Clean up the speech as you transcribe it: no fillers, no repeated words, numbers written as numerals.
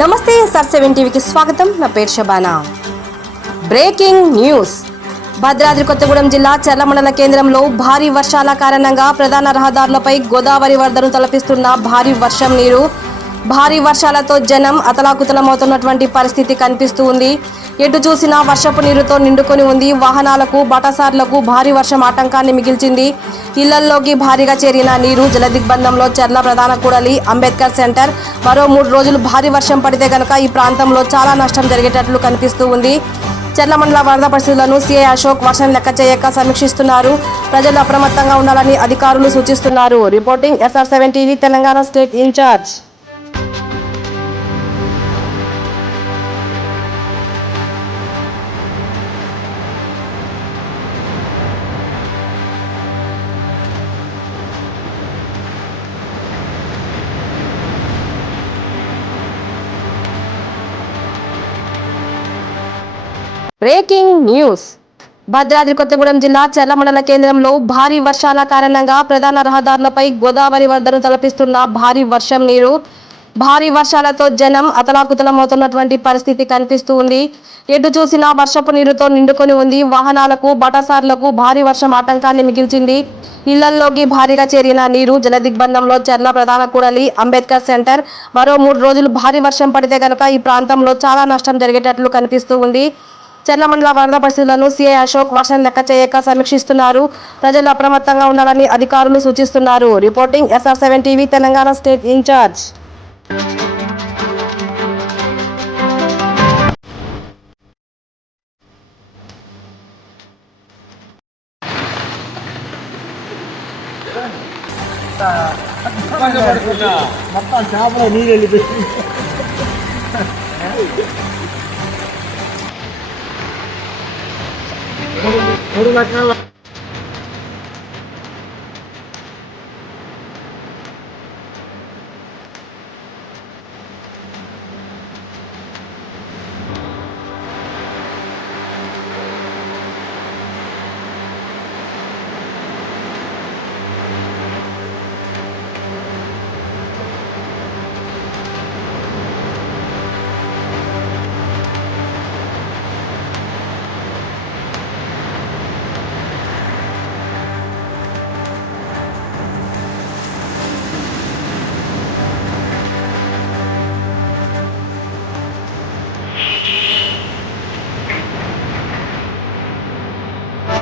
నమస్తే SR7 టీవీకి స్వాగతం. నా పేరు షబానా. Breaking news. భద్రాద్రి కొత్తగూడెం జిల్లా చర్ల మండల కేంద్రంలో భారీ వర్షాల కారణంగా ప్రధాన రహదారులపై గోదావరి వరదను తలపిస్తున్న భారీ వర్షాలతో జనం అతలాకుతలమవుతున్నటువంటి పరిస్థితి కనిపిస్తూ ఉంది. ఎటు చూసినా వర్షపు నీరుతో నిండుకొని ఉంది. వాహనాలకు బాటసార్లకు భారీ వర్షం ఆటంకాన్ని మిగిల్చింది. ఇళ్లల్లోకి భారీగా చేరిన నీరు. జలదిగ్బంధంలో చర్ల ప్రధాన కూడలి, అంబేద్కర్ సెంటర్. మరో 3 రోజులు భారీ వర్షం పడితే గనక ఈ ప్రాంతంలో చాలా నష్టం జరిగేటట్లు కనిపిస్తూ ఉంది. చర్ల మండల వరద పరిస్థితులను సిఐ అశోక్ వర్షం లెక్క చేయక సమీక్షిస్తున్నారు. ప్రజలు అప్రమత్తంగా ఉండాలని అధికారులు సూచిస్తున్నారు. Reporting SR7 TV, Telangana state incharge. Breaking news. Bhadradri Kothagudem జిల్లా చర్ల మండల కేంద్రంలో భారీ వర్షాల కారణంగా ప్రధాన రహదారులపై గోదావరి వరదను తలపిస్తున్న భారీ వర్షాలతో జనం అతలాకుతలమవుతున్నటువంటి పరిస్థితి కనిపిస్తూ ఉంది. ఎటు చూసినా వర్షపు నీరుతో నిండుకొని ఉంది. వాహనాలకు బాటసార్లకు భారీ వర్షం ఆటంకాన్ని మిగిల్చింది. ఇళ్లల్లోకి భారీగా చేరిన నీరు. జలదిగ్బంధంలో చర్ల ప్రధాన కూడలి, అంబేద్కర్ సెంటర్. మరో 3 రోజులు భారీ వర్షం పడితే గనక ఈ ప్రాంతంలో చాలా నష్టం జరిగేటట్లు కనిపిస్తూ ఉంది. చర్ల మండల వరద పరిస్థితులను సిఐ అశోక్ వర్షం లెక్క చేయక సమీక్షిస్తున్నారు. ప్రజలు అప్రమత్తంగా ఉండాలని అధికారులు సూచిస్తున్నారు. Reporting SR7 TV, Telangana state incharge. మొత్తం చేపలో నీళ్ళు వెళ్ళిపోయింది. మూడు లక్షల